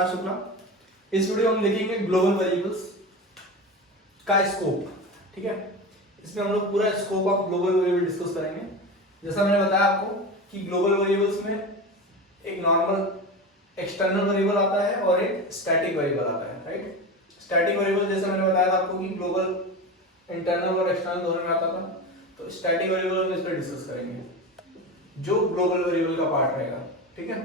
आकाश शुक्ला। इस वीडियो में हम देखेंगे ग्लोबल वेरिएबल्स का स्कोप। ठीक है, इसमें हम लोग पूरा scope of global variable discuss करेंगे। जैसा मैंने बताया आपको कि ग्लोबल वेरिएबल्स में एक नॉर्मल एक्सटर्नल वेरिएबल आता है और एक स्टैटिक वेरिएबल आता है। राइट, स्टैटिक वेरिएबल जैसे मैंने बताया था आपको कि ग्लोबल इंटरनल और एक्सटर्नल दोनों में आता था, तो स्टैटिक वेरिएबल में इस पर डिस्कस करेंगे जो ग्लोबल वेरिएबल का पार्ट रहेगा। ठीक है,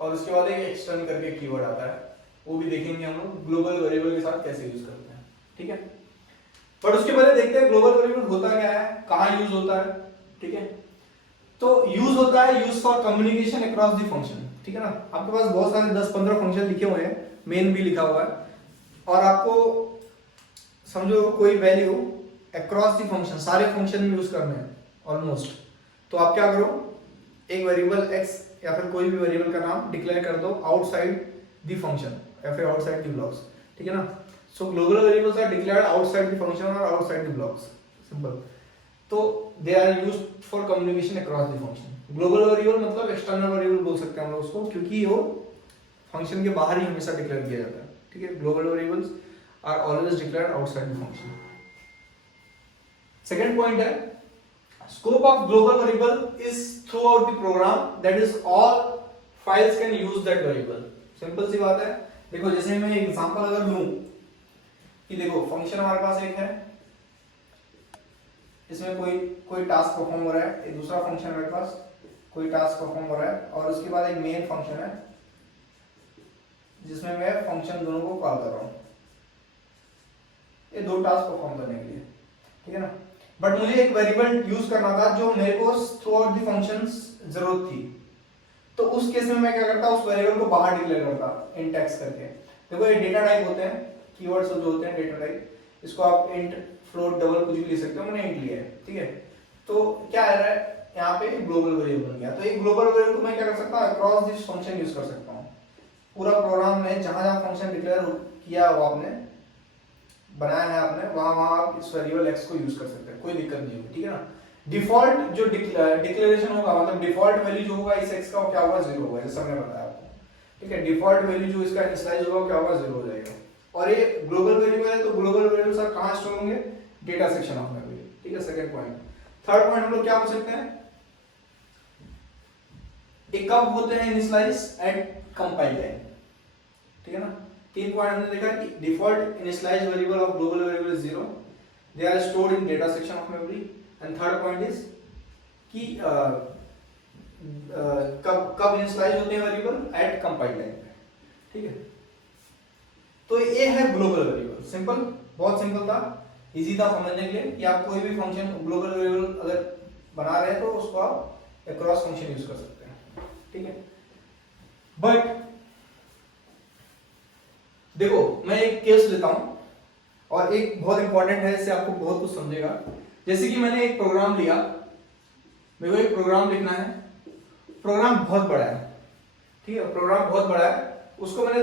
और उसके बाद एक एक्सटर्न करके कीवर्ड आता है, वो भी देखेंगे हम लोग ग्लोबल वेरिएबल के साथ कैसे यूज करते हैं। ठीक है, पर उसके पहले देखते हैं ग्लोबल वेरिएबल होता क्या है, कहाँ यूज होता है। ठीक है, तो यूज होता है use for communication across the function. ठीक है ना, आपके पास बहुत सारे 10-15 फंक्शन लिखे हुए हैं, मेन भी लिखा हुआ है, और आपको समझो कोई वैल्यू अक्रॉस द फंक्शन सारे फंक्शन में यूज करने हैं ऑलमोस्ट। तो आप क्या करो, एक वेरिएबल x या फिर कोई भी वेरिएबल का नाम डिक्लेयर कर दो आउटसाइड द फंक्शन या फिर आउटसाइड द ब्लॉक्स। ठीक है ना, so global variables are declared outside the function और आउटसाइड द ब्लॉक्स, सिंपल। तो they are used for communication across the function. Global variable मतलब एक्सटर्नल वेरिएबल बोल सकते हैं हम लोग उसको, क्योंकि वो फंक्शन के बाहर ही हमेशा डिक्लेयर किया जाता है। ठीक है, global variables are always declared outside the function. Second point है scope of global variable is throughout the program, that is all files can use that variable। Simple सी बात है। देखो जैसे मैं एग्जांपल अगर लूं कि देखो फंक्शन हमारे पास एक है, इसमें कोई टास्क परफॉर्म हो रहा है, एक दूसरा फंक्शन मेरे पास कोई टास्क परफॉर्म हो रहा है, और उसके बाद एक मेन फंक्शन है जिसमें मैं फंक्शन दोनों को कॉल कर रहा हूं, ये दो टास्क परफॉर्म करने के लिए। ठीक है ना, बट मुझे एक वेरिएबल यूज करना था जो मेरे को थ्रू आउट द फंक्शंस जरूरत थी, तो उस केस में मैं क्या करता, उस वेरिएबल को बाहर डिक्लेयर करता इंट एक्स करके। देखो ये डेटा टाइप होते हैं, कीवर्ड्स जो होते हैं डेटा टाइप, इसको आप इंट फ्लोट डबल कुछ भी ले सकते हो, मैंने इंट लिया है। ठीक है, तो क्या आ रहा है यहाँ पे ग्लोबल वेरिएबल बन गया। तो एक ग्लोबल वेरिएबल को मैं क्या कर सकता हूँ, अक्रॉस दिस फंक्शन यूज कर सकता हूँ। पूरा प्रोग्राम में जहां जहां फंक्शन डिक्लेयर किया वो आपने बनाया है आपने, वहां आप इस वेरिएबल x को यूज कर सकते हैं, कोई दिक्कत नहीं होगी। ठीक है ना, डिफॉल्ट जो डिक्लेरेशन होगा, मतलब डिफॉल्ट वैल्यू जो होगा इस x का वो क्या होगा, 0 होगा, जैसा मैंने बताया आपको। ठीक है, डिफॉल्ट वैल्यू जो इसका इनिशियलाइज होगा क्या होगा, 0 हो जाएगा। और ये ग्लोबल वेरिएबल है, तो ग्लोबल वेरिएबल्स आर कहां स्टोर होंगे, डेटा सेक्शन ऑफ मेमोरी। ठीक है, सेकंड पॉइंट। थर्ड पॉइंट हम लोग क्या पूछ सकते हैं, ये कब होते हैं इनिशियलाइज, एट कंपाइल टाइम। ठीक है ना, तीन पॉइंट हमने देखा कि default initialize variable of global variable is 0, they are stored in data section of memory, and third point is कि कब इनिशियलाइज होते हैं वेरिएबल, एट कंपाइल टाइम। ठीक है, तो ये है ग्लोबल वेरिएबल। सिंपल, बहुत सिंपल था, इजी था समझने के लिए कि आप कोई भी फंक्शन ग्लोबल वेरिएबल अगर बना रहे हैं तो उसको आप अक्रॉस फंक्शन यूज कर सकते हैं। ठीक है, बट देखो मैं एक केस लेता हूं, और एक बहुत इंपॉर्टेंट है, इससे आपको बहुत कुछ समझेगा। जैसे कि मैंने एक प्रोग्राम लिया, मेरे को एक प्रोग्राम लिखना है, प्रोग्राम बहुत बड़ा है। ठीक है, प्रोग्राम बहुत बड़ा है, उसको मैंने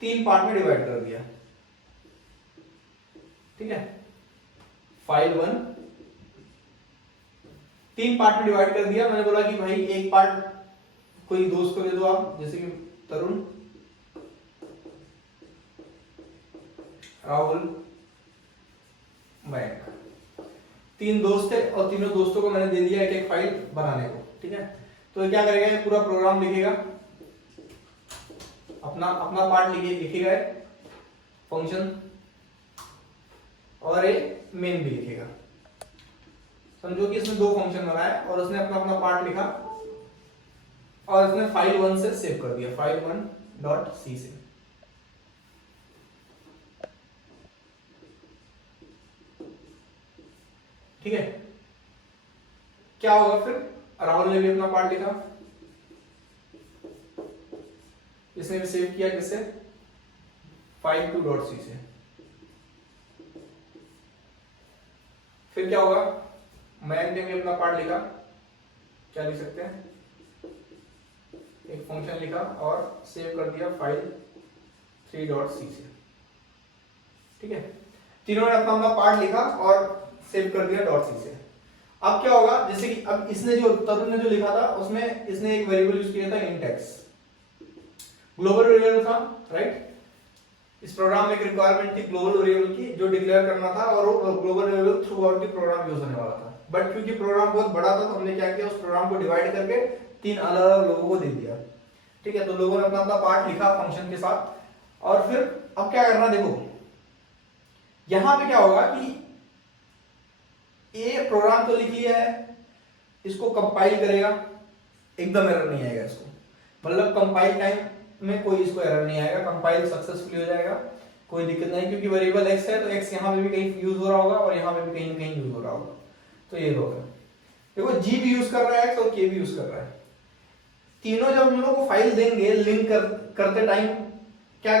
3 पार्ट में डिवाइड कर दिया। ठीक है, फाइल 1 3 पार्ट में डिवाइड कर दिया। मैंने बोला कि भाई एक पार्ट कोई दोस्त को दे दो आप, जैसे कि तरुण, राहुल, मयंक, 3 दोस्त थे, और तीनों दोस्तों को मैंने दे दिया एक फाइल बनाने को। ठीक है, तो क्या करेगा, ये पूरा प्रोग्राम लिखेगा, अपना पार्ट लिखेगा, फंक्शन, और एक मेन भी लिखेगा। समझो कि इसने 2 फंक्शन बनाए और उसने अपना पार्ट लिखा, और इसने फाइल 1 से सेव कर दिया, फाइल 1.c से। ठीक है, क्या होगा फिर, राहुल ने भी अपना पार्ट लिखा, इसने भी सेव किया किससे, फाइल 2.c से। फिर क्या होगा, मयंक ने भी अपना पार्ट लिखा, क्या लिख सकते हैं, एक फंक्शन लिखा और सेव कर दिया फाइल 3.c से। ठीक है, तीनों ने अपना पार्ट लिखा और सेव कर दिया .c से। अब क्या होगा, जैसे कि अब इसने जो तरुण ने जो लिखा था उसमें इसने एक वेरिएबल यूज किया था इंट x, ग्लोबल वेरिएबल था, राइट। इस प्रोग्राम में एक रिक्वायरमेंट थी ग्लोबल वेरिएबल की जो डिक्लेयर करना था, और वो global variable through out the program use होने वाला था। बट क्योंकि प्रोग्राम बहुत बड़ा था तो हमने क्या किया, उस प्रोग्राम को डिवाइड करके 3 अलग अलग लोगों को दे दिया, ठीक है। तो लोगों ने अपना अपना पार्ट लिखा फंक्शन के साथ, और फिर अब क्या करना, देखो यहां पे क्या होगा कि ये प्रोग्राम तो लिख लिया है, इसको कंपाइल करेगा, एकदम एरर नहीं आएगा इसको, मतलब कंपाइल टाइम में कोई इसको एरर नहीं आएगा, कंपाइल सक्सेसफुली हो जाएगा, कोई दिक्कत नहीं, क्योंकि वेरिएबल x है तो x यहाँ पे भी कहीं यूज हो रहा होगा और यहाँ पे भी कहीं कहीं यूज हो रहा होगा, तो ये होगा। देखो g भी यूज कर रहा है x और k भी यूज कर रहा है, तीनों जब हम लोग को फाइल देंगे लिंक करते टाइम क्या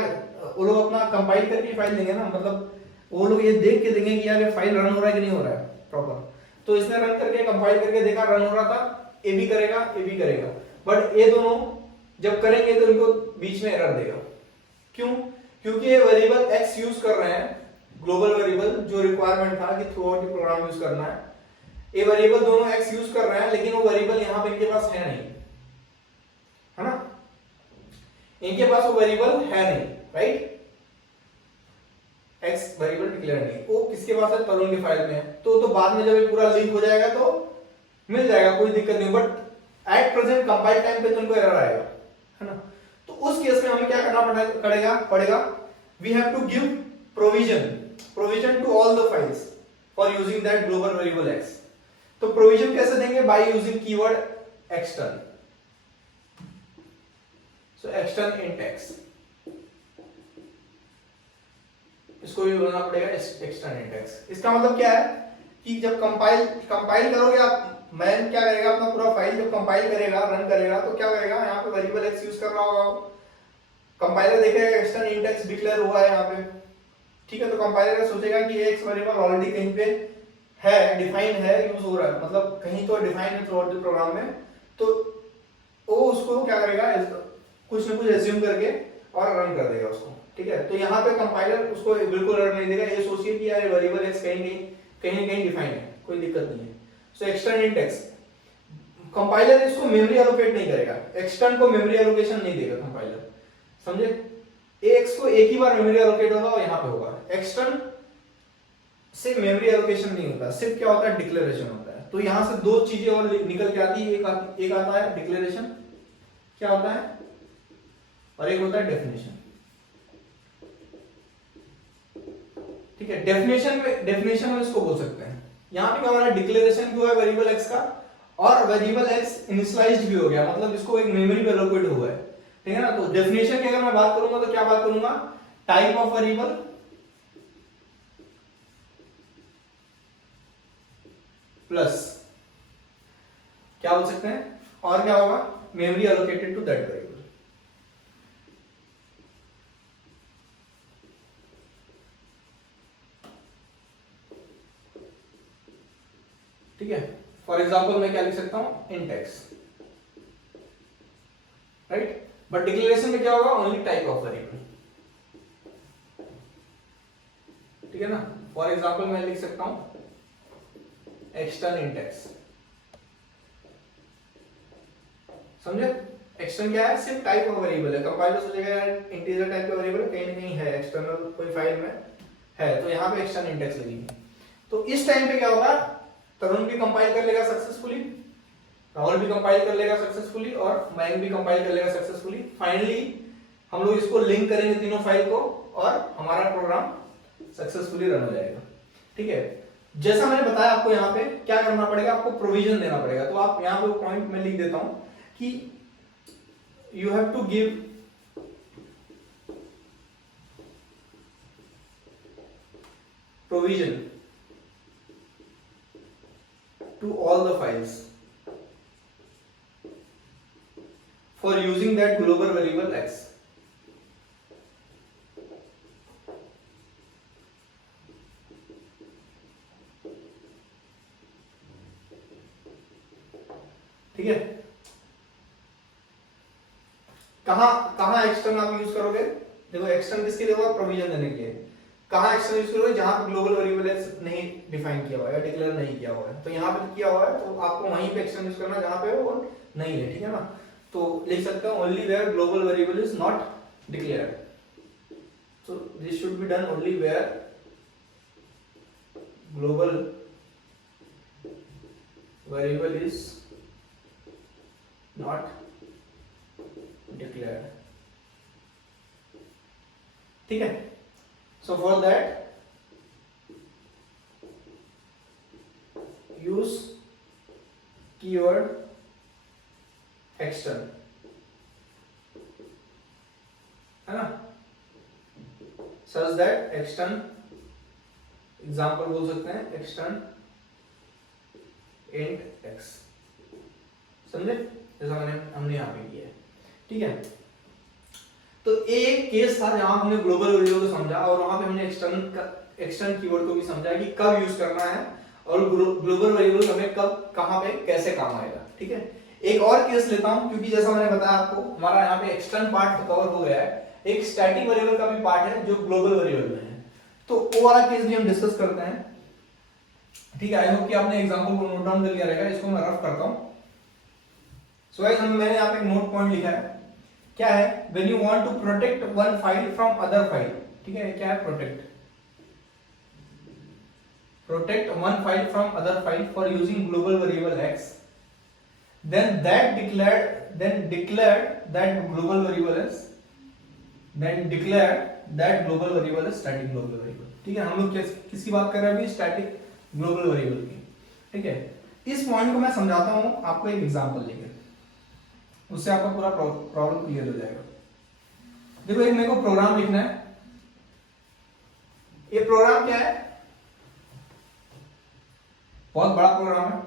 वो लोग अपना कंपाइल करके फाइल देंगे ना, मतलब वो लोग ये देख के देंगे कि यार ये फाइल रन हो रहा है कि नहीं हो रहा है प्रॉपर। तो इसने रन करके कंपाइल करके देखा रन हो रहा था, ए भी करेगा, बट ये दोनों जब करेंगे तो इनको बीच में एरर देगा। क्यों? क्योंकि ये वेरिएबल x यूज कर रहे हैं, ग्लोबल वेरिएबल जो रिक्वायरमेंट था कि through out the program use करना है, ये वेरिएबल दोनों x यूज कर रहे हैं, लेकिन वो वेरिएबल यहाँ पे इनके पास है नहीं, है ना, इनके पास वो वेरिएबल है नहीं, राइट। x वेरिएबल डिक्लेयर नहीं, वो किसके पास है, तरुण की फाइल में है, तो बाद में जब ये पूरा लिंक हो जाएगा तो मिल जाएगा, कोई दिक्कत नहीं, but at present compile time पे तो इनको एरर आएगा, है ना। तो उस केस में हमें क्या करना पड़ेगा, we have to give provision to all the files for using that global variable x। तो प्रोविजन कैसे देंगे, by using keyword extern, so extern int x, इसको भी बोलना पड़ेगा एक्सटर्न इंट x। इसका मतलब क्या है कि जब कंपाइल करोगे आप, मैन क्या करेगा, अपना पूरा फाइल जब कंपाइल करेगा रन करेगा तो क्या करेगा, यहाँ पे वेरिएबल x यूज कर रहा होगा, कंपाइलर देखेगा एक्सटर्न इंट x डिक्लेयर हुआ है यहाँ पे, ठीक है। तो कंपाइलर सोचेगा कि x वेरिएबल ऑलरेडी कहीं पे है, डिफाइन है, यूज हो रहा है, मतलब कहीं तो डिफाइन है थ्रू आउट द प्रोग्राम में, तो वो उसको क्या करेगा, कुछ ना कुछ एज्यूम करके और रन कर देगा उसको, ठीक है। तो यहाँ पे कंपाइलर उसको बिल्कुल एरर नहीं देगा, ये सोचिए कि यार वेरिएबल x कहीं डिफाइन है, कोई दिक्कत नहीं है। सो एक्सटर्न इंट x, कंपाइलर इसको मेमोरी एलोकेट नहीं करेगा, एक्सटर्न को मेमोरी एलोकेशन नहीं देगा कंपाइलर, समझे। x को एक ही बार मेमोरी एलोकेट होगा और यहाँ पे होगा, एक्सटर्न से मेमोरी एलोकेशन नहीं होता, सिर्फ क्या होता है, डिक्लेरेशन होता है। तो यहाँ से दो चीजें और निकल के आती है, एक आता है डिक्लेरेशन, क्या होता है, और एक होता है डेफिनेशन, ठीक है। डेफिनेशन में इसको बोल सकते हैं, यहाँ पे क्या हो रहा है, डिक्लेरेशन भी हुआ है वेरिएबल x का, और वेरिएबल x इनिशियलाइज्ड भी हो गया, मतलब इसको एक मेमोरी पे एलोकेट हुआ है, ठीक है ना। तो डेफिनेशन की अगर मैं बात करूंगा तो क्या बात करूंगा, टाइप ऑफ वेरिएबल प्लस क्या बोल सकते हैं, और क्या होगा, memory allocated to that variable, ठीक है। फॉर एग्जाम्पल मैं क्या लिख सकता हूं, int x, right. But declaration में क्या होगा, ओनली टाइप ऑफ वेरिएबल, ठीक है ना। फॉर एग्जाम्पल मैं लिख सकता हूं एक्सटर्न इंट x, समझे। एक्सटर्न क्या है, सिर्फ टाइप ऑफ वेरिएबल है, कंपाइलर सोचेगा यार इंटीजर टाइप का वेरिएबल कहीं ना कहीं है, एक्सटर्नल कोई फाइल में है, तो यहाँ पे एक्सटर्न इंट x लगेगी। तो इस टाइम पे क्या होगा, तरुण भी कंपाइल कर लेगा सक्सेसफुली, राहुल भी कंपाइल कर लेगा सक्सेसफुली, और मयंक भी कंपाइल कर लेगा सक्सेसफुली। फाइनली हम लोग इसको लिंक करेंगे तीनों फाइल को, और हमारा प्रोग्राम सक्सेसफुली रन हो जाएगा, ठीक है। जैसा मैंने बताया आपको, यहाँ पे क्या करना पड़ेगा, आपको प्रोविजन देना पड़ेगा। तो आप यहाँ पे पॉइंट में लिख देता हूं कि you have to give provision to all the files for using that global variable x, ठीक है। कहां एक्सटर्न आप यूज करोगे, देखो एक्सटर्न किसके लिए होगा, प्रोविजन देने के लिए। कहां एक्सटर्न यूज करोगे, जहां पे ग्लोबल वेरिएबल x नहीं डिफाइन किया हुआ है या डिक्लेयर नहीं किया हुआ है, तो यहाँ पे किया हुआ है तो आपको वहीं पे एक्सटर्न यूज करना जहां पे वो नहीं है, ठीक है ना। तो लिख सकते हो only where global variable is not declared. So this should be done only where global variable is not declared. ठीक है. So for that use keyword extern, है ना. Such that extern, एग्जाम्पल बोल सकते हैं extern int x, समझे जैसा हमने यहाँ पे किया है. ठीक है. तो एक केस था जहां हमने ग्लोबल वेरिएबल को समझा और वहां पे हमने एक्सटर्न कीवर्ड को भी समझा कि कब यूज करना है और ग्लोबल वेरिएबल हमें कब कहां पे कैसे काम आएगा. ठीक है. एक और केस लेता हूं क्योंकि जैसा मैंने बताया आपको हमारा यहाँ पे एक्सटर्न पार्ट कवर हो गया है. एक स्टैटिक वेरिएबल का भी पार्ट है जो ग्लोबल वेरिएबल में है, तो वो वाला केस भी हम डिस्कस करते हैं. ठीक है. आई होप कि आपने एग्जांपल को नोट डाउन कर लिया रहेगा. इसको मैं रफ करता हूं. सो गाइस मैंने यहाँ पे एक नोट पॉइंट लिखा है. क्या है? When you want to protect one file from other file. ठीक है. क्या है? Protect one file from other file for using global variable x, then declared that global variable is static global variable. ठीक है. हम लोग किसकी बात कर रहे हैं अभी? स्टैटिक ग्लोबल वेरिएबल की. ठीक है. इस पॉइंट को मैं समझाता हूं आपको एक एग्जांपल लेकर, उससे आपका पूरा प्रॉब्लम क्लियर हो जाएगा. देखो एक मेरे को प्रोग्राम लिखना है. ये प्रोग्राम क्या है? बहुत बड़ा प्रोग्राम है.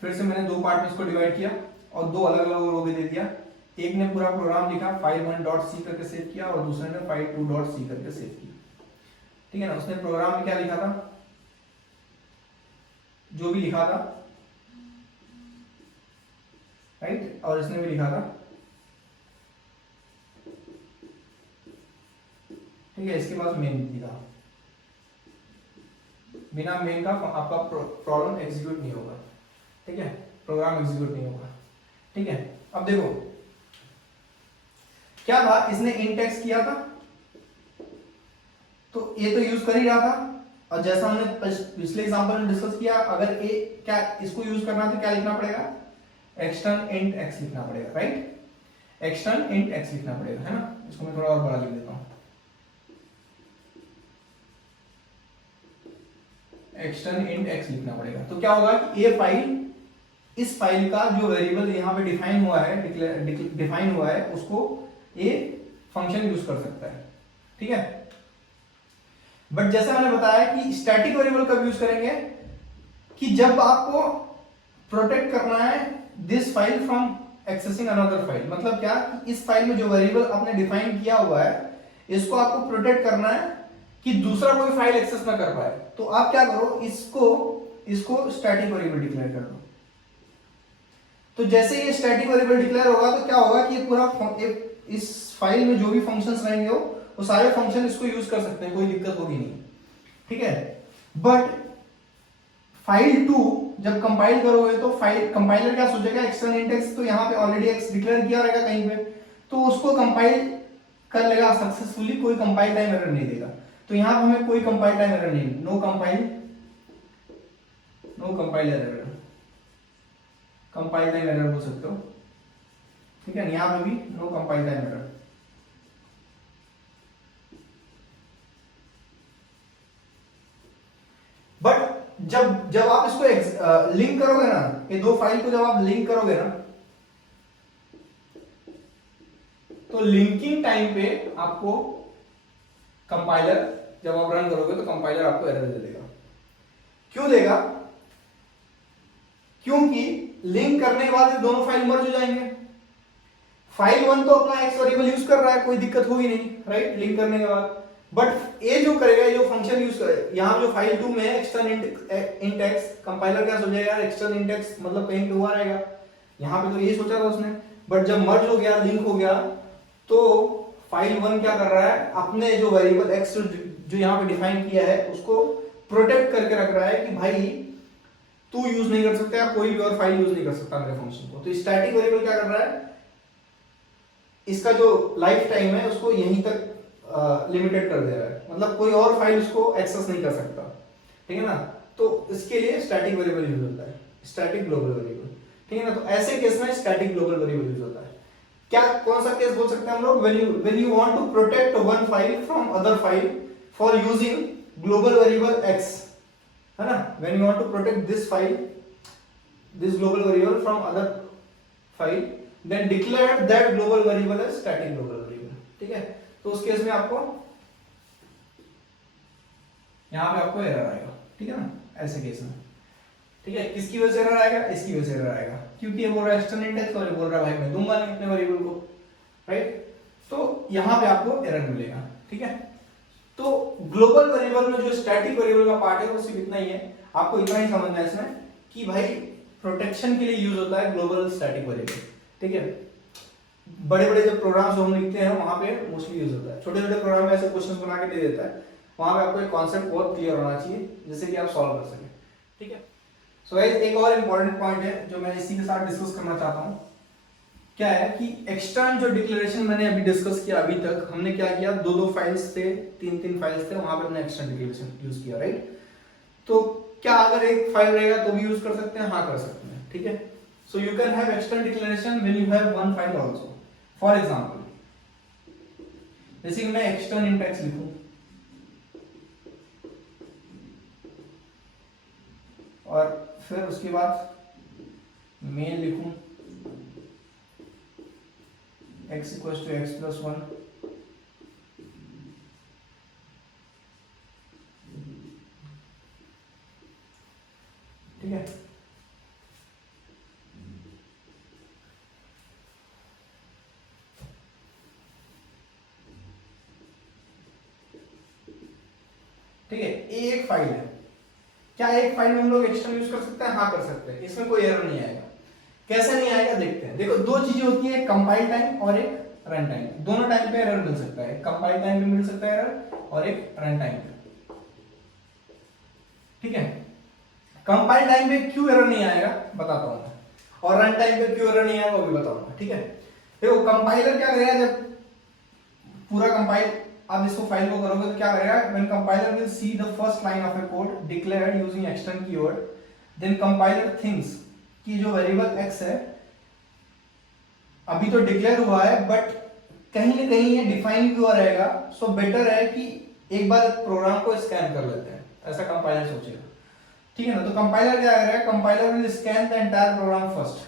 फिर से मैंने दो पार्ट में इसको डिवाइड किया और दो अलग अलग रो दे दिया. एक ने पूरा प्रोग्राम लिखा file1.c करके सेव किया और दूसरे ने file2.c करके सेव किया. ठीक है ना. उसने प्रोग्राम में क्या लिखा था? जो भी लिखा था, राइट, और इसने भी लिखा था. ठीक है. इसके पास मेन लिखा. बिना मेन का आपका प्रॉब्लम एग्जीक्यूट नहीं होगा. ठीक है. प्रोग्राम एग्जीक्यूट नहीं होगा. ठीक है. अब देखो क्या था, इसने int x किया था तो ये तो यूज कर ही रहा था. और जैसा हमने पिछले एग्जांपल में डिस्कस किया, अगर ए क्या इसको यूज करना है तो क्या लिखना पड़ेगा? एक्सटर्न int x लिखना पड़ेगा. राइट. एक्सटर्न int x लिखना पड़ेगा, है ना. इसको मैं थोड़ा और बड़ा लिख देता हूं. एक्सटर्न int x लिखना पड़ेगा. तो क्या होगा कि ये फाइल, इस फाइल का जो वेरिएबल यहाँ पे डिफाइन हुआ है उसको ये फंक्शन यूज कर सकता है. ठीक है. बट जैसा मैंने बताया कि स्टैटिक वेरिएबल कब यूज करेंगे? कि जब आपको प्रोटेक्ट करना है this file from accessing another file. मतलब क्या कि इस फाइल में जो वेरिएबल आपने डिफाइन किया हुआ है इसको आपको प्रोटेक्ट करना है कि दूसरा कोई फाइल एक्सेस ना कर पाए. तो आप क्या करो, इसको स्टैटिक वेरिएबल डिक्लेयर कर दो. तो जैसे ये स्टैटिक वेरिएबल डिक्लेयर होगा तो क्या होगा कि ये पूरा इस फाइल में जो भी फंक्शंस रहेंगे वो सारे फंक्शन इसको यूज कर सकते हैं, कोई दिक्कत होगी नहीं. ठीक है. बट फाइल 2 जब कंपाइल करोगे तो कंपाइलर क्या सोचेगा? एक्सटर्न int x तो यहाँ पे ऑलरेडी x डिक्लेयर किया रहेगा कहीं पे, तो उसको कंपाइल कर लेगा सक्सेसफुली, कोई कंपाइल टाइम एरर नहीं देगा. तो यहाँ पे हमें कोई कंपाइल टाइम एरर नहीं, no compile error, compile time error बोल सकते हो. ठीक है. यहाँ पे भी no compile time error. But जब आप इसको लिंक करोगे ना, ये दो फाइल को जब आप लिंक करोगे ना, तो लिंकिंग टाइम पे आपको कंपाइलर, जब आप रन करोगे तो कंपाइलर आपको एरर दे देगा. क्यों देगा? क्योंकि लिंक करने के बाद ये दोनों फाइल मर्ज हो जाएंगे. फाइल 1 तो अपना एक्स वेरिएबल यूज कर रहा है, कोई दिक्कत होगी नहीं, राइट, लिंक करने के बाद. बट ये जो करेगा, जो फंक्शन यूज करेगा, यहाँ जो फाइल 2 में है एक्सटर्न int x, कंपाइलर क्या सोचेगा यार एक्सटर्न int x मतलब कहीं पे हुआ रहेगा. यहाँ पे तो ये सोचा था उसने. बट जब मर्ज हो गया, लिंक हो गया, तो फाइल 1 क्या कर रहा है? अपने जो वेरिएबल x जो यहाँ पे डिफाइन किया है उसको प्रोटेक्ट करके रख रहा है कि भाई तू यूज नहीं कर सकता या कोई भी और फाइल यूज नहीं कर सकता मेरे फंक्शन को. तो स्टैटिक वेरिएबल क्या कर रहा है? इसका जो लाइफ टाइम है उसको यहीं तक लिमिटेड कर दे रहा है, मतलब कोई और फाइल उसको एक्सेस नहीं कर सकता, ठीक है ना। तो इसके लिए स्टैटिक वेरिएबल यूज होता है, स्टैटिक ग्लोबल वेरिएबल, ठीक है ना। तो ऐसे केस में स्टैटिक ग्लोबल वेरिएबल यूज होता है। क्या कौन सा केस बोल सकते हैं हम लोग, when you want to protect one file from other file for using global variable x, है ना। when you want to protect this file, this global variable from other file, then declare that global variable as static global variable, ठीक है। तो उस case में आपको यहां पे आपको एरर आएगा, ठीक है ना, ऐसे केस में, ठीक है। किसकी वजह से एरर आएगा, इसकी वजह से एरर आएगा, क्योंकि ये बोल रहा है एक्सटर्नल इंडेक्स और ये बोल रहा है भाई मैं दूंगा नहीं अपने वेरिएबल को, राइट। तो यहां पे आपको एरर मिलेगा, ठीक है। तो ग्लोबल वेरिएबल में जो स्टैटिक वेरिएबल का पार्ट है वो सिर्फ इतना ही है, आपको इतना ही समझना है इसमें कि भाई प्रोटेक्शन के लिए यूज होता है ग्लोबल स्टैटिक वेरिएबल, ठीक है। बड़े बड़े जो प्रोग्राम्स हम लिखते हैं वहां पे मोस्टली यूज होता है, छोटे छोटे प्रोग्राम में ऐसे क्वेश्चन बना के दे देता है, वहां पे आपको एक कॉन्सेप्ट बहुत क्लियर होना चाहिए जिससे कि आप सॉल्व कर सकें, ठीक है। सो गाइस एक और इंपॉर्टेंट पॉइंट है जो मैं इसी के साथ डिस्कस करना चाहता हूं, क्या है कि एक्सटर्न जो डिक्लेरेशन मैंने अभी डिस्कस किया, अभी तक हमने क्या किया, दो फाइल्स थे, तीन फाइल्स थे, वहां पे हमने एक्सटर्न डिक्लेरेशन यूज किया, राइट। तो क्या अगर एक फाइल रहेगा तो भी यूज कर सकते हैं, हाँ कर सकते हैं, ठीक है। So you can have extern declaration when you have one file also. For example जैसे मैं एक्सटर्न इंट एक्स लिखूं और फिर उसके बाद मेन लिखूं x equals to x plus 1, ठीक है। ठीक है, ये एक फाइल है, क्या एक फाइल में हम लोग एक्सटर्नल यूज कर सकते हैं, हाँ कर सकते हैं, इसमें कोई एरर नहीं आएगा। कैसे नहीं आएगा देखते हैं। देखो दो चीजें होती है, कंपाइल टाइम और एक रन टाइम, दोनों टाइम पे एरर मिल सकता है, कंपाइल टाइम पे मिल सकता है एरर और एक रन टाइम पे, ठीक है। कंपाइल टाइम पे क्यों एरर नहीं आएगा बताता हूं मैं, और रन टाइम पे क्यों एरर नहीं आएगा वो भी बताऊंगा, ठीक है। देखो कंपाइलर क्या करेगा, जब पूरा कंपाइल आप इसको फाइल को करोगे तो क्या करेगा, when compiler will see the first line of a code declared using extern keyword, then compiler thinks कि जो वेरिएबल x है अभी तो डिक्लेयर हुआ है बट कहीं ना कहीं ये डिफाइन क्यों रहेगा, सो बेटर है कि एक बार प्रोग्राम को स्कैन कर लेते हैं, ऐसा कंपाइलर सोचेगा, ठीक है ना। तो कंपाइलर क्या करेगा, compiler will scan the entire program first,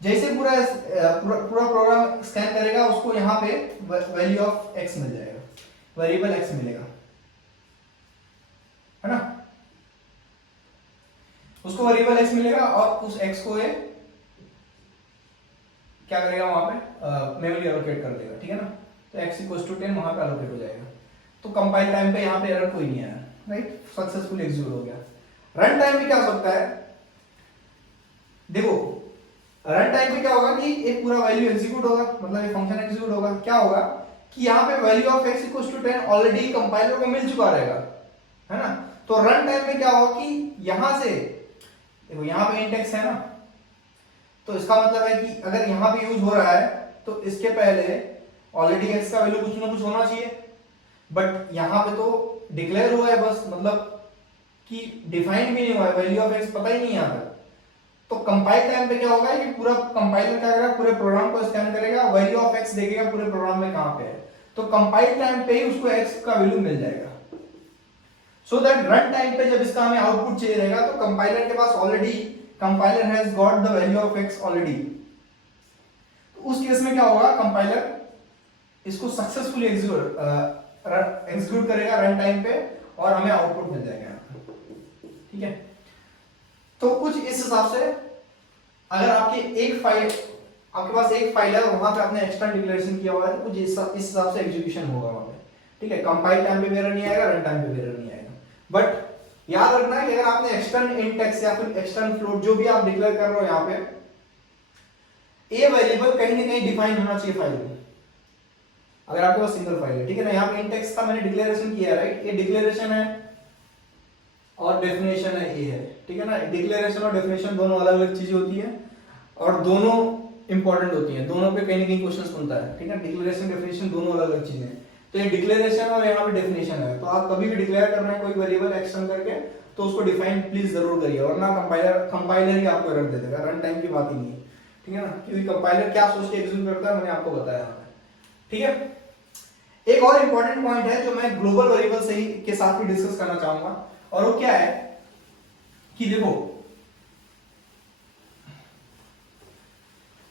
जैसे पूरा प्रोग्राम स्कैन करेगा उसको यहाँ पे वैल्यू ऑफ x मिल जाएगा, वेरिएबल x मिलेगा, है ना। उसको वेरिएबल x मिलेगा और उस x को ये क्या करेगा, वहां पे मेमोरी एलोकेट कर देगा, ठीक है ना। तो x इक्वल्स टू 10 वहां पे एलोकेट हो जाएगा। तो कंपाइल टाइम पे यहाँ पे एरर कोई नहीं आया, राइट, सक्सेसफुली एग्जीक्यूट हो गया। रन टाइम पे क्या हो सकता है, देखो रन टाइम पे क्या होगा कि एक पूरा वैल्यू एग्जीक्यूट होगा, मतलब ये फंक्शन एग्जीक्यूट होगा, क्या होगा कि यहाँ पे value of x equals to 10 already compiler को मिल चुका रहेगा, है ना। तो रन टाइम पे क्या होगा कि यहां से देखो यहाँ पे इंट x है ना, तो इसका मतलब है कि अगर यहाँ पे यूज हो रहा है तो इसके पहले ऑलरेडी x का वैल्यू कुछ ना कुछ होना चाहिए, बट यहाँ पे तो डिक्लेयर हुआ है बस, मतलब कि डिफाइंड भी नहीं हुआ है, वैल्यू ऑफ x पता ही नहीं यहाँ पे। तो कंपाइल टाइम पे क्या होगा कि पूरा कंपाइलर क्या करेगा, पूरे प्रोग्राम को स्कैन करेगा, वैल्यू ऑफ x देखेगा पूरे प्रोग्राम में कहां पे है, तो कंपाइल टाइम पे ही उसको x का वैल्यू मिल जाएगा। सो दैट रन टाइम पे जब इसका हमें आउटपुट चाहिए रहेगा तो कंपाइलर के पास already compiler has got the value of x already. तो उस केस में क्या होगा, कंपाइलर इसको सक्सेसफुली एग्जीक्यूट करेगा रन टाइम पे और हमें आउटपुट मिल जाएगा, ठीक है। तो कुछ इस हिसाब से अगर आपके पास एक फाइल है और वहां पे आपने एक्स्ट्रा डिक्लेरेशन किया हुआ है तो कुछ इस हिसाब से एग्जीक्यूशन होगा वहां पे, ठीक है। कंपाइल टाइम पे भी एरर नहीं आएगा, रन टाइम पे भी एरर नहीं आएगा। बट याद रखना है कि अगर आपने एक्सटर्न इंट एक्स या फिर एक्सटर्न फ्लोट जो भी आप डिक्लेयर कर रहे हो यहाँ पे, ए वेरिएबल कहीं ना कहीं डिफाइन होना चाहिए फाइल में, अगर आपके पास सिंगल फाइल है, ठीक है ना। यहाँ पे इंट एक्स का मैंने डिक्लेरेशन किया है, राइट, ये डिक्लेरेशन है और डेफिनेशन है, ये है, ठीक है ना। डिक्लेरेशन और डेफिनेशन दोनों अलग अलग चीजें होती है और दोनों इंपॉर्टेंट होती हैं, दोनों पे कहीं ना कहीं क्वेश्चन बनता है, ठीक है। डिक्लेरेशन डेफिनेशन दोनों अलग अलग चीजें हैं। तो ये डिक्लेरेशन और यहाँ पे डेफिनेशन है, तो आप कभी भी डिक्लेयर कर रहे हैं कोई वेरिएबल एक्सटेंड करके तो उसको डिफाइन प्लीज जरूर करिए, वरना कंपाइलर ही आपको एरर दे देगा, रन टाइम की बात ही नहीं है, ठीक है ना। क्योंकि कंपाइलर क्या सोच के एग्जीक्यूट करता है मैंने आपको बताया यहाँ पे, ठीक है। एक और इंपॉर्टेंट पॉइंट है जो मैं ग्लोबल वेरिएबल से ही के साथ ही डिस्कस करना चाहूंगा, और वो क्या है कि देखो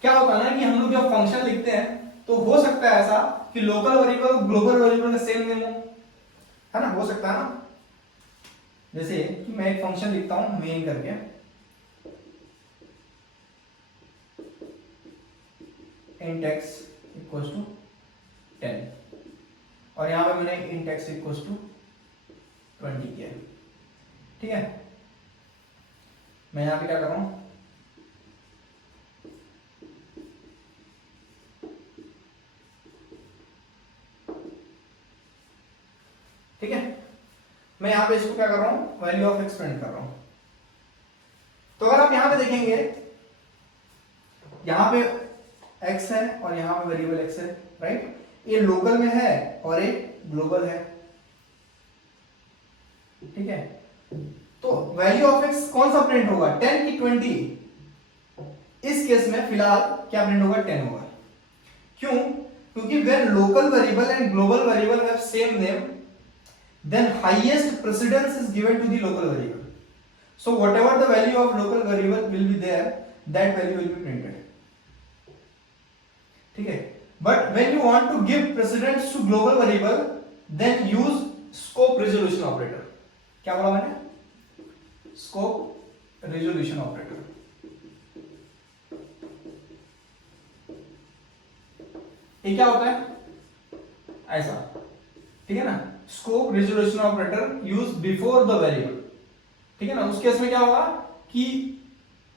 क्या होता है ना कि हम लोग जब फंक्शन लिखते हैं तो हो सकता है ऐसा कि लोकल वेरिएबल ग्लोबल वेरिएबल का सेम नेम हो, है ना, हो सकता है ना। जैसे कि मैं एक फंक्शन लिखता हूं मेन करके, int x इक्वल्स टू 10, और यहां पे मैंने int x इक्वल्स टू 20 किया, ठीक है। मैं यहां पे क्या कर रहा हूं, ठीक है, मैं यहां पे इसको क्या कर रहा हूं, वैल्यू ऑफ x प्रिंट कर रहा हूं। तो अगर आप यहां पे देखेंगे, यहां पे x है और यहां पे वेरिएबल x है, राइट, ये लोकल में है और ये ग्लोबल है, ठीक है। तो वैल्यू ऑफ x कौन सा प्रिंट होगा, 10 की 20? इस केस में फिलहाल क्या प्रिंट होगा, 10 होगा। क्यों? क्योंकि when local variable and global variable have same name, then highest precedence is given to the local variable. So whatever the value of local variable will be there, that value will be printed. ठीक है। But when you want to give precedence to global variable, then use scope resolution operator. क्या बोला मैंने? Scope resolution operator. ये क्या होता है, ऐसा, ठीक है ना। Scope resolution operator use before the variable, ठीक है ना। उस केस में क्या होगा कि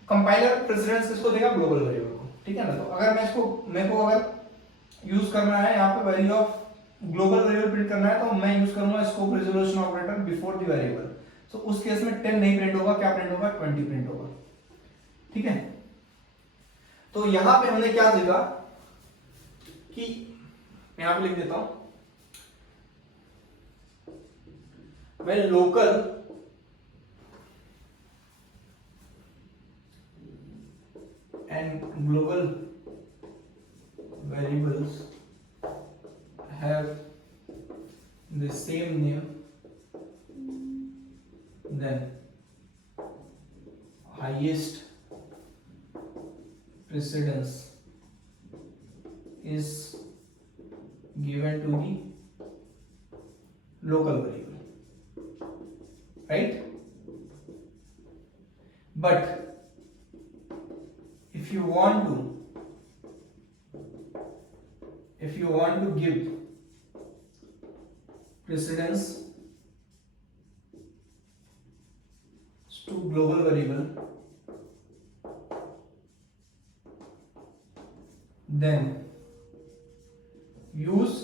कंपाइलर प्रेसिडेंस किसको देगा, ग्लोबल वेरिएबल को, ठीक है ना। तो अगर मैं इसको, मेरे को अगर यूज करना है यहाँ पे value of global variable print करना है, तो मैं यूज करूंगा scope resolution operator before the variable. तो उस केस में 10 नहीं प्रिंट होगा, क्या प्रिंट होगा, 20 प्रिंट होगा, ठीक है। तो यहां पे हमने क्या सीखा कि यहां पे लिख देता हूं, मैं local and global variables have the same name, then highest precedence is given to the local variable, right? But if you want to give precedence to global variable, then use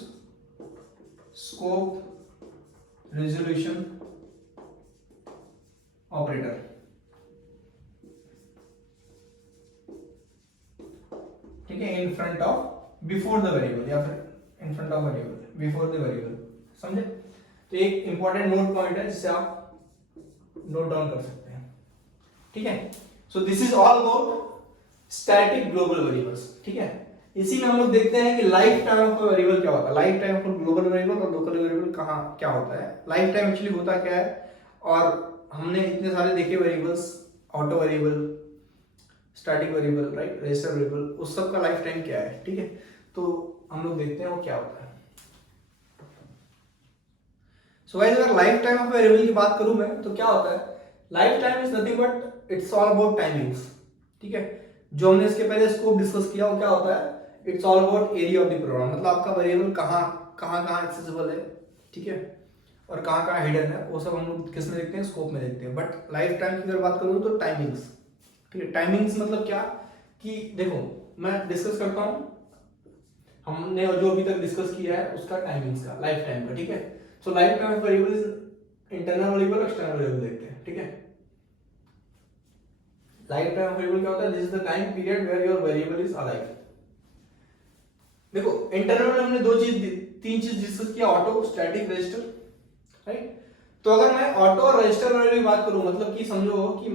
scope resolution operator, ठीक है, in front of before the variable या फिर in front of variable before the variable, समझे। तो एक important note point है जिससे आप नोट डाउन कर सकते हैं, ठीक है। So this is all about static global variables, ठीक है। इसी में हम लोग देखते हैं कि लाइफ टाइम ऑफ वेरिएबल क्या होता है, life time of global variable और लोकल वेरिएबल कहाँ क्या होता है, लाइफ टाइम एक्चुअली होता क्या है, और हमने इतने सारे देखे variables, auto variable, static variable, right, register variable, उस सब का लाइफ टाइम क्या है, ठीक है। तो हम लोग देखते हैं वो क्या होता है। सो गाइस, अगर लाइफ टाइम ऑफ वेरिएबल की बात करूं मैं, तो क्या होता है, life time is nothing but it's all about timings, ठीक है। जो हमने इसके पहले स्कोप डिस्कस किया वो क्या होता है, it's all about area of the program, मतलब आपका वेरिएबल कहाँ कहाँ एक्सेसिबल है, ठीक है, और कहाँ हिडन है, वो सब हम लोग किस में देखते हैं, स्कोप में देखते हैं। बट लाइफ टाइम की अगर बात करूँ तो टाइमिंग्स, ठीक है। टाइमिंग्स मतलब क्या कि देखो मैं डिस्कस करता हूँ, हमने जो अभी तक डिस्कस किया है उसका टाइमिंग्स का, लाइफ टाइम का, ठीक है। So life time of variable is internal variable, external variable देखते हैं, ठीक है। लाइफ टाइम ऑफ वेरिएबल क्या होता है? This is the time period where your variable is alive. देखो इंटरवल में हमने तीन चीज डिस्कस किया, ऑटो, स्टैटिक, रजिस्टर, राइट। तो अगर मैं ऑटो और रजिस्टर वाले की बात करूं, मतलब कि समझो कि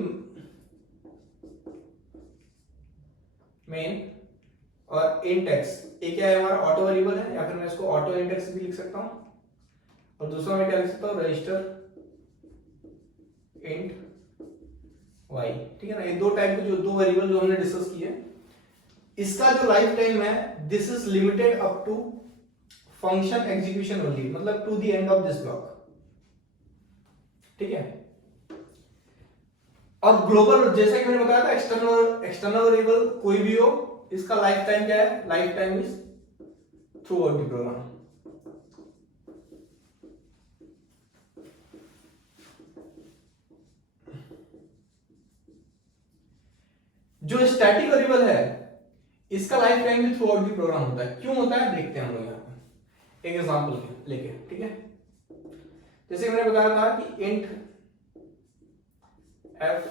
मेन और इंट एक्स, एक क्या है हमारा ऑटो वेरिएबल है, या फिर मैं इसको ऑटो इंट एक्स भी लिख सकता हूं, और दूसरा मैं क्या लिख सकता हूं? रजिस्टर इंट वाई, ठीक है ना। ये दो टाइप के जो दो वेरिएबल जो हमने डिस्कस किए, इसका जो लाइफ टाइम है this is limited up to function execution only, मतलब to the end of this block, ठीक है। और ग्लोबल, जैसे कि मैंने बताया था, एक्सटर्नल वेरिएबल कोई भी हो, इसका लाइफ टाइम क्या है? Life time is throughout the program. जो स्टैटिक वेरिएबल है इसका लाइफ टाइम भी थ्रू आउट द प्रोग्राम होता है। क्यों होता है देखते हैं हम लोग यहाँ पे एक एग्जांपल लेके, ठीक है। जैसे मैंने बताया था कि int F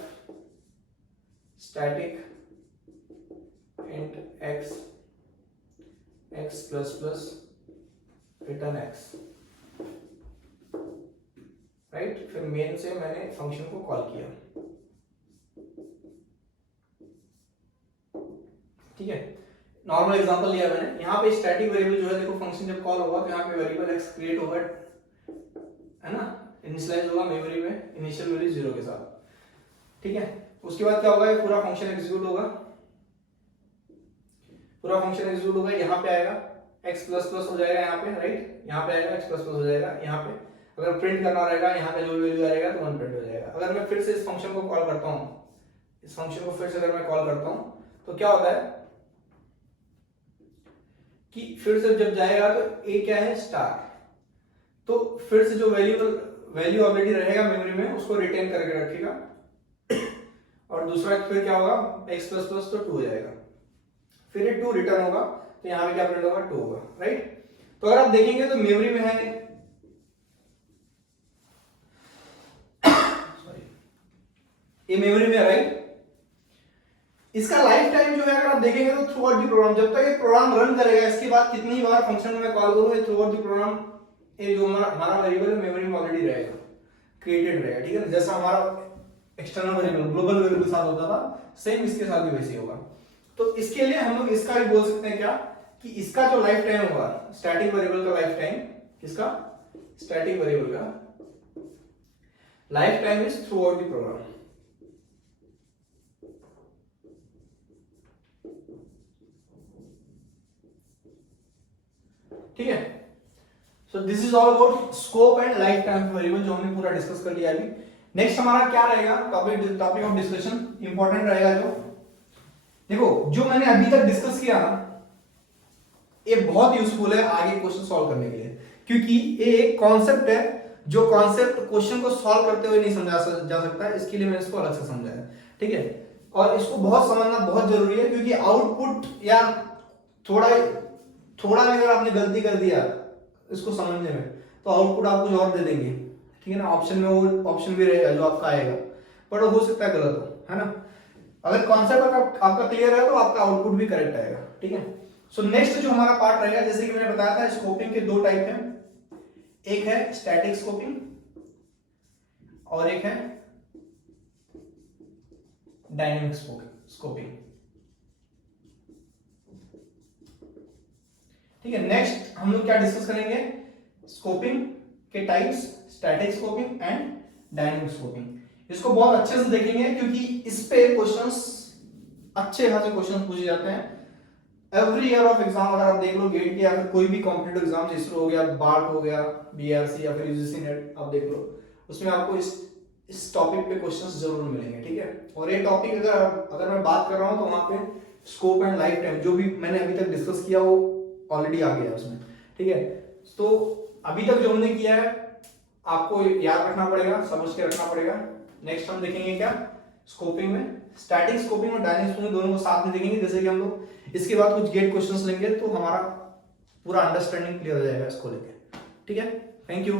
static int x x plus plus return x, right. फिर मेन से मैंने फंक्शन को कॉल किया, ठीक है। नॉर्मल एग्जांपल लिया मैंने। यहाँ पे स्टैटिक वेरिएबल जो है, देखो फंक्शन जब कॉल होगा तो यहाँ पे वेरिएबल एक्स क्रिएट होगा, है ना, इनिशियलाइज होगा मेमोरी में इनिशियल वैल्यू 0 के साथ, ठीक है। उसके बाद क्या होगा? पूरा फंक्शन एग्जीक्यूट होगा, पूरा फंक्शन एग्जीक्यूट होगा, यहाँ पे आएगा x प्लस प्लस हो जाएगा यहाँ पे, राइट। यहाँ पे आएगा x प्लस प्लस हो जाएगा यहाँ पे। अगर प्रिंट करना रहेगा यहाँ पे जो वैल्यू आएगा तो 1 प्रिंट हो जाएगा। अगर मैं फिर से इस फंक्शन को कॉल करता हूँ, इस फंक्शन को फिर से अगर मैं कॉल करता हूँ तो क्या होता है कि फिर से जब जाएगा तो a क्या है? स्टार। तो फिर से जो वैल्यू ऑलरेडी रहेगा मेमोरी में उसको रिटेन करके रखेगा, और दूसरा फिर क्या होगा? x प्लस प्लस तो 2 हो जाएगा, फिर ये 2 रिटर्न होगा, तो यहाँ पे क्या प्रिंट होगा? 2 होगा, राइट। तो अगर आप देखेंगे तो मेमोरी में है, सॉरी, ये मेमोरी में है, राइट। इसका लाइफ टाइम जो है अगर आप देखेंगे तो थ्रू आउट द प्रोग्राम, जब तक ये प्रोग्राम रन करेगा, इसके बाद कितनी बार फंक्शन में कॉल करूं, ये थ्रू आउट द प्रोग्राम, ये जो हमारा वेरिएबल है मेमोरी में ऑलरेडी रहेगा, क्रिएटेड रहेगा, ठीक है। जैसा हमारा एक्सटर्नल वेरिएबल ग्लोबल वेरिएबल के साथ होता था, सेम इसके साथ भी वैसे ही होगा। तो इसके लिए हम लोग इसका भी बोल सकते हैं क्या, कि इसका जो लाइफ टाइम होगा, स्टैटिक वेरिएबल का लाइफ टाइम, किसका? स्टैटिक वेरिएबल का life time is throughout the program, ठीक है। So this is all about scope and life time variable, जो हमने पूरा डिस्कस कर लिया अभी। नेक्स्ट हमारा क्या रहेगा? टॉपिक ऑफ डिस्कशन इंपॉर्टेंट रहेगा। जो देखो जो मैंने अभी तक डिस्कस किया ना, ये बहुत यूजफुल है आगे क्वेश्चन सॉल्व करने के लिए, क्योंकि ये एक कॉन्सेप्ट है जो कॉन्सेप्ट क्वेश्चन को सॉल्व करते हुए नहीं समझा जा सकता, इसके लिए मैंने इसको अलग से समझाया, ठीक है। और इसको बहुत समझना बहुत जरूरी है, क्योंकि आउटपुट या थोड़ा भी अगर आपने गलती कर दिया इसको समझने में, तो आउटपुट आप कुछ और दे देंगे, ठीक है ना। ऑप्शन में वो ऑप्शन भी रहेगा जो आपका आएगा, पर वो हो सकता है गलत हो, है ना। अगर कॉन्सेप्ट आपका क्लियर है तो आपका आउटपुट भी करेक्ट आएगा, ठीक है। सो नेक्स्ट जो हमारा पार्ट रहेगा, जैसे कि मैंने बताया था, स्कोपिंग के दो टाइप हैं, एक है स्टैटिक स्कोपिंग और एक है डायनेमिक स्कोपिंग, ठीक है। नेक्स्ट हम लोग क्या डिस्कस करेंगे? स्कोपिंग के types, static scoping and dynamic scoping. इसको बहुत अच्छे से देखेंगे, क्योंकि इस पे क्वेश्चंस अच्छे खासे क्वेश्चंस पूछे जाते हैं एवरी ईयर ऑफ एग्जाम। अगर आप देख लो गेट के या फिर कोई भी कॉम्पिटिटिव एग्जाम, इसरो हो गया, बार्ट हो गया, बीआरसी या फिर यूजीसी नेट, आप देख लो, उसमें आपको इस टॉपिक पे क्वेश्चंस जरूर मिलेंगे, ठीक है। और ये टॉपिक अगर मैं बात कर रहा हूं तो वहां पे स्कोप एंड लाइफ टाइम जो भी मैंने अभी तक डिस्कस किया वो ऑलरेडी आ गया उसमें, ठीक है। तो अभी तक जो हमने किया है आपको याद रखना पड़ेगा, समझ के रखना पड़ेगा। नेक्स्ट हम देखेंगे क्या? स्कोपिंग में स्टैटिक स्कोपिंग और डायनेमिक स्कोपिंग दोनों को साथ में देखेंगे। जैसे कि हम लोग इसके बाद कुछ गेट क्वेश्चंस लेंगे तो हमारा पूरा अंडरस्टैंडिंग क्लियर हो जाएगा इसको लेके, ठीक है। Thank you.